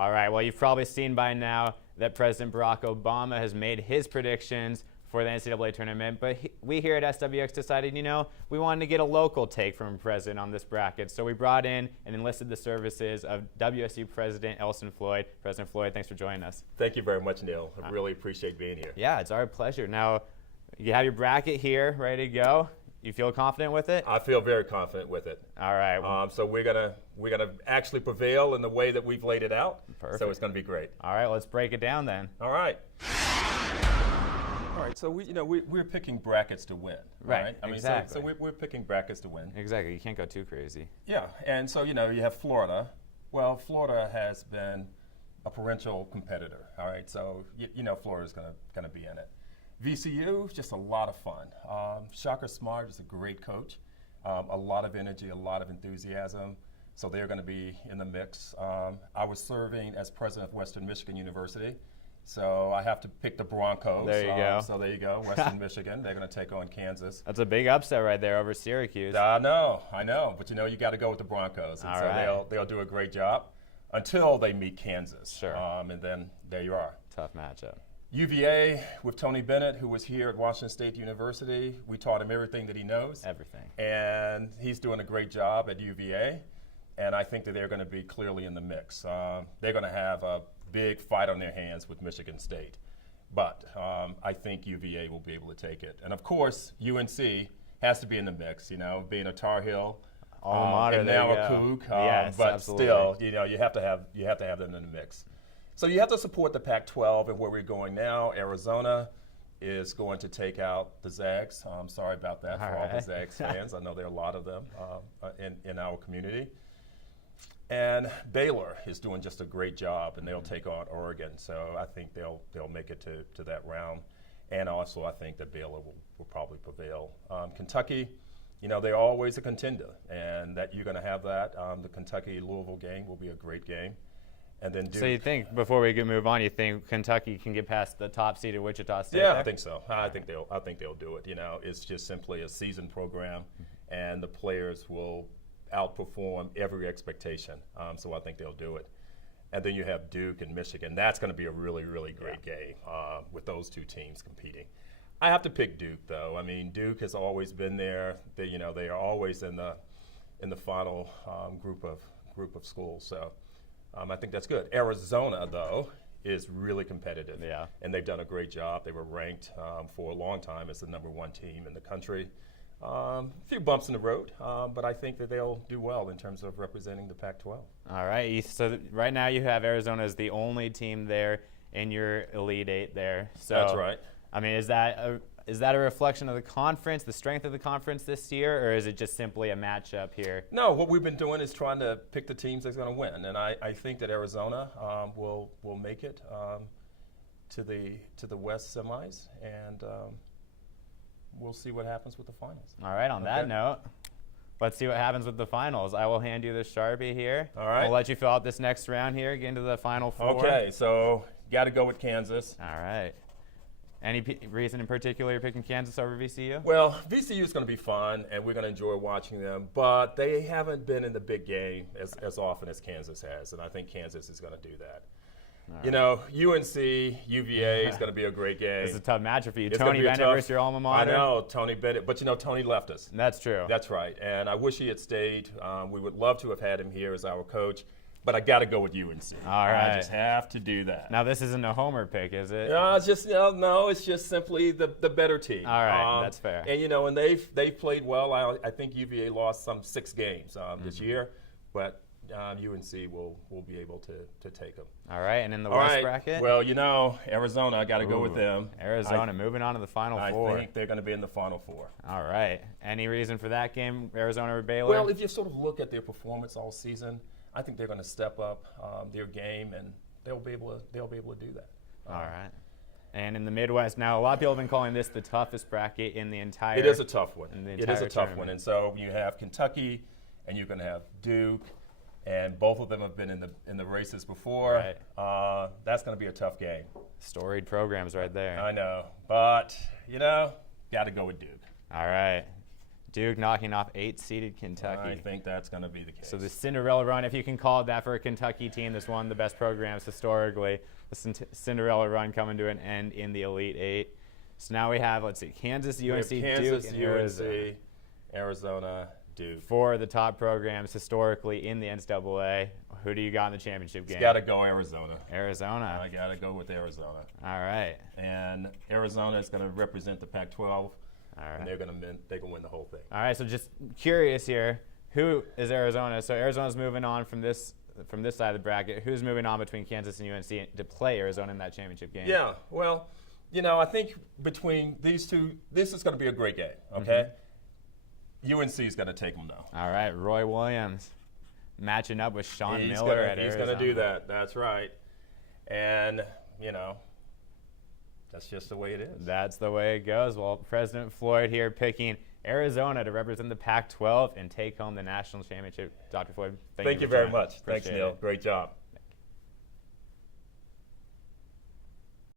All right, well, you've probably seen by now that President Barack Obama has made his predictions for the NCAA tournament, but we here at SWX decided, we wanted to get a local take from a president on this bracket. So we brought in and enlisted the services of WSU President Elson Floyd. President Floyd, thanks for joining us. Thank you very much, Neil. I really appreciate being here. Yeah, it's our pleasure. Now, you have your bracket here ready to go. You feel confident with it? I feel very confident with it. All right. So we're gonna actually prevail in the way that we've laid it out. Perfect. So it's gonna be great. All right, let's break it down then. All right. All right. So we're picking brackets to win. Right. I mean, exactly. so we're picking brackets to win. Exactly. You can't go too crazy. Yeah. And so you have Florida. Well, Florida has been a perennial competitor. All right. So Florida's gonna be in it. VCU, just a lot of fun. Shaka Smart is a great coach. A lot of energy, a lot of enthusiasm. So they're going to be in the mix. I was serving as president of Western Michigan University, so I have to pick the Broncos. There you go. So there you go, Western Michigan. They're going to take on Kansas. That's a big upset right there over Syracuse. I know. But you got to go with the Broncos. And All so right. they'll do a great job until they meet Kansas. Sure. And then there you are. Tough matchup. UVA with Tony Bennett, who was here at Washington State University. We taught him everything that he knows. Everything. And he's doing a great job at UVA. And I think that they're going to be clearly in the mix. They're going to have a big fight on their hands with Michigan State. But I think UVA will be able to take it. And of course, UNC has to be in the mix, being a Tar Heel. Alma mater, and now a Coug. Yes, but absolutely. still, you have to have them in the mix. So you have to support the Pac-12 and where we're going now. Arizona is going to take out the Zags. I'm sorry about that for all the Zags fans. I know there are a lot of them in our community. And Baylor is doing just a great job, and they'll take on Oregon. So I think they'll make it to that round. And also I think that Baylor will probably prevail. Kentucky, they're always a contender, and that you're going to have that. The Kentucky-Louisville game will be a great game. And then Duke. So you think, before we can move on, you think Kentucky can get past the top seeded Wichita State? Yeah, I think so. I think they'll do it. It's just simply a seasoned program, and the players will outperform every expectation. So I think they'll do it. And then you have Duke and Michigan. That's going to be a really, really great game with those two teams competing. I have to pick Duke, though. I mean, Duke has always been there. They are always in the final group of schools. So. I think that's good. Arizona, though, is really competitive. Yeah. And they've done a great job. They were ranked for a long time as the #1 team in the country. A few bumps in the road, but I think that they'll do well in terms of representing the Pac-12. All right. So right now you have Arizona as the only team there in your Elite Eight there. So, that's right. I mean, is that a reflection of the conference, the strength of the conference this year, or is it just simply a matchup here? No, what we've been doing is trying to pick the teams that's going to win, and I think that Arizona will make it to the West semis, and we'll see what happens with the finals. All right. On that note, let's see what happens with the finals. I will hand you the Sharpie here. All right. I'll let you fill out this next round here, get into the Final Four. Okay. So got to go with Kansas. All right. Any reason in particular you're picking Kansas over VCU? Well, VCU is going to be fun, and we're going to enjoy watching them, but they haven't been in the big game as often as Kansas has, and I think Kansas is going to do that. UNC, UVA is going to be a great game. It's a tough matchup for you. It's Tony Bennett versus your alma mater. I know, Tony Bennett, but Tony left us. That's true. That's right, and I wish he had stayed. We would love to have had him here as our coach. But I got to go with UNC. All right. I just have to do that. Now, this isn't a homer pick, is it? No, it's just no. It's just simply the better team. All right, that's fair. And and they've played well. I think UVA lost some 6 games this year, but UNC will be able to take them. All right, and in the West bracket? Well, Arizona. I got to go with them. Arizona moving on to the Final Four. I think they're going to be in the Final Four. All right. Any reason for that game, Arizona or Baylor? Well, if you sort of look at their performance all season, I think they're going to step up their game, and they'll be able to do that. All right. And in the Midwest, now a lot of people have been calling this the toughest bracket in the entire. It is a tough one. It is a tough one, and so you have Kentucky, and you're going to have Duke, and both of them have been in the races before. Right. That's going to be a tough game. Storied programs right there. I know, but got to go with Duke. All right. Duke knocking off 8-seeded Kentucky. I think that's going to be the case. So the Cinderella run, if you can call it that for a Kentucky team that's one of the best programs historically, the Cinderella run coming to an end in the Elite Eight. So now we have, let's see, Kansas, UNC, Kansas, Duke, and UNC, Arizona, Duke. Four of the top programs historically in the NCAA. Who do you got in the championship game? It's got to go Arizona. Arizona. I got to go with Arizona. All right. And Arizona is going to represent the Pac-12. All right. And they're going to win the whole thing. All right. So just curious here, who is Arizona? So Arizona's moving on from this side of the bracket. Who's moving on between Kansas and UNC to play Arizona in that championship game? Yeah. Well, I think between these two, this is going to be a great game. Okay. UNC is going to take them though. All right. Roy Williams matching up with Sean Miller at Arizona. He's going to do that. That's right. And that's just the way it is. That's the way it goes. Well, President Floyd here picking Arizona to represent the Pac-12 and take home the national championship. Dr. Floyd, thank you very much. Thanks, Neil. Great job.